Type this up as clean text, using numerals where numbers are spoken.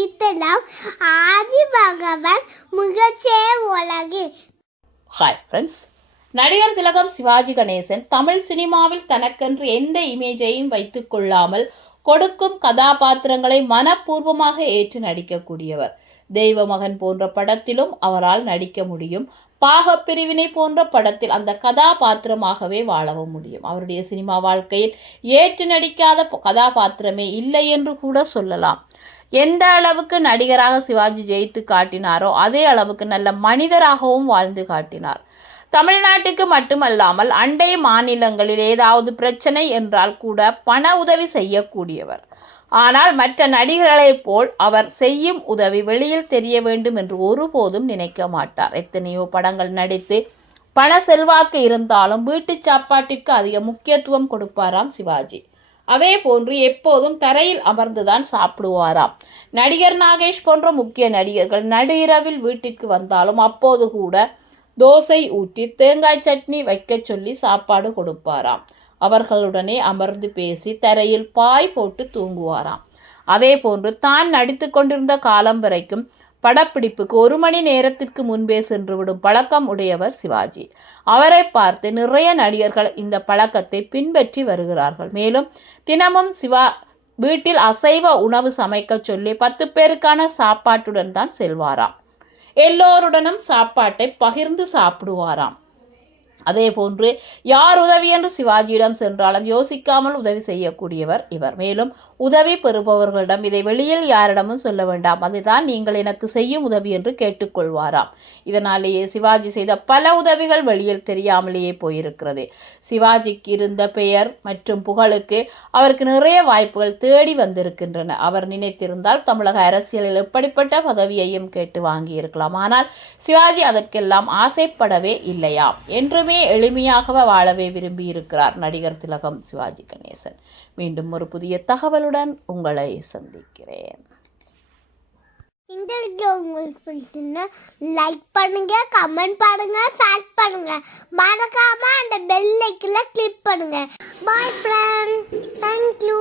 விழித்தெல்லாம் ஆதி பகவன் முகச்சே உலகு. Hi friends, நடிகர் திலகம் சிவாஜி கணேசன் தமிழ் சினிமாவில் தனக்கென்று எந்த இமேஜையும் வைத்துக் கொள்ளாமல் கொடுக்கும் கதாபாத்திரங்களை மனப்பூர்வமாக ஏற்று நடிக்கக்கூடியவர். தெய்வ மகன் போன்ற படத்திலும் அவரால் நடிக்க முடியும். பாகப்பிரிவினை போன்ற படத்தில் அந்த கதாபாத்திரமாகவே வாழவும் முடியும். அவருடைய சினிமா வாழ்க்கையில் ஏற்று நடிக்காத கதாபாத்திரமே இல்லை என்று கூட சொல்லலாம். எந்த அளவுக்கு நடிகராக சிவாஜி ஜெயித்து காட்டினாரோ அதே அளவுக்கு நல்ல மனிதராகவும் வாழ்ந்து காட்டினார். தமிழ்நாட்டுக்கு மட்டுமல்லாமல் அண்டை மாநிலங்களில் ஏதாவது பிரச்சனை என்றால் கூட பண உதவி செய்யக்கூடியவர். ஆனால் மற்ற நடிகர்களைப் போல் அவர் செய்யும் உதவி வெளியில் தெரிய வேண்டும் என்று ஒருபோதும் நினைக்க மாட்டார். எத்தனையோ படங்கள் நடித்து பண செல்வாக்கு இருந்தாலும் வீட்டு சாப்பாட்டிற்கு அதிக முக்கியத்துவம் கொடுப்பாராம் சிவாஜி. அதே போன்று எப்போதும் தரையில் அமர்ந்துதான் சாப்பிடுவாராம். நடிகர் நாகேஷ் போன்ற முக்கிய நடிகர்கள் நடு இரவில் வீட்டிற்கு வந்தாலும் அப்போது கூட தோசை ஊற்றி தேங்காய் சட்னி வைக்க சொல்லி சாப்பாடு கொடுப்பாராம். அவர்களுடனே அமர்ந்து பேசி தரையில் பாய் போட்டு தூங்குவாராம். அதே போன்று தான் நடித்து கொண்டிருந்த காலம் வரைக்கும் படப்பிடிப்புக்கு 1 மணி நேரத்திற்கு முன்பே சென்றுவிடும் பழக்கம் உடையவர் சிவாஜி. அவரை பார்த்து நிறைய நடிகர்கள் இந்த பழக்கத்தை பின்பற்றி வருகிறார்கள். மேலும் தினமும் வீட்டில் அசைவ உணவு சமைக்க சொல்லி 10 பேருக்கான சாப்பாட்டுடன் தான் செல்வாராம். எல்லோருடனும் சாப்பாட்டை பகிர்ந்து சாப்பிடுவாராம். அதே போன்று யார் உதவி என்று சிவாஜியிடம் சென்றாலும் யோசிக்காமல் உதவி செய்யக்கூடியவர் இவர். மேலும் உதவி பெறுபவர்களிடம் இதை வெளியில் யாரிடமும் சொல்ல வேண்டாம், அதுதான் நீங்கள் எனக்கு செய்யும் உதவி என்று கேட்டுக்கொள்வாராம். இதனாலேயே சிவாஜி செய்த பல உதவிகள் வெளியில் தெரியாமலேயே போயிருக்கிறது. சிவாஜிக்கு இருந்த பெயர் மற்றும் புகழுக்கு அவருக்கு நிறைய வாய்ப்புகள் தேடி வந்திருக்கின்றன. அவர் நினைத்திருந்தால் தமிழக அரசியலில் எப்படிப்பட்ட பதவியையும் கேட்டு வாங்கியிருக்கலாம். ஆனால் சிவாஜி அதற்கெல்லாம் ஆசைப்படவே இல்லையாம். என்றுமே எளிமையாக வாழவே விரும்பி இருக்கிறார் நடிகர் திலகம் சிவாஜி கணேசன். மீண்டும் ஒரு புதிய தகவலுடன் உங்களை சந்திக்கிறேன். இந்த வீடியோ உங்களுக்கு பிடிச்சிருந்தா லைக் பண்ணுங்க, கமெண்ட் பண்ணுங்க, ஷேர் பண்ணுங்க. மறக்காம அந்த பெல் ஐகானை கிளிக் பண்ணுங்க. Bye friends, thank you.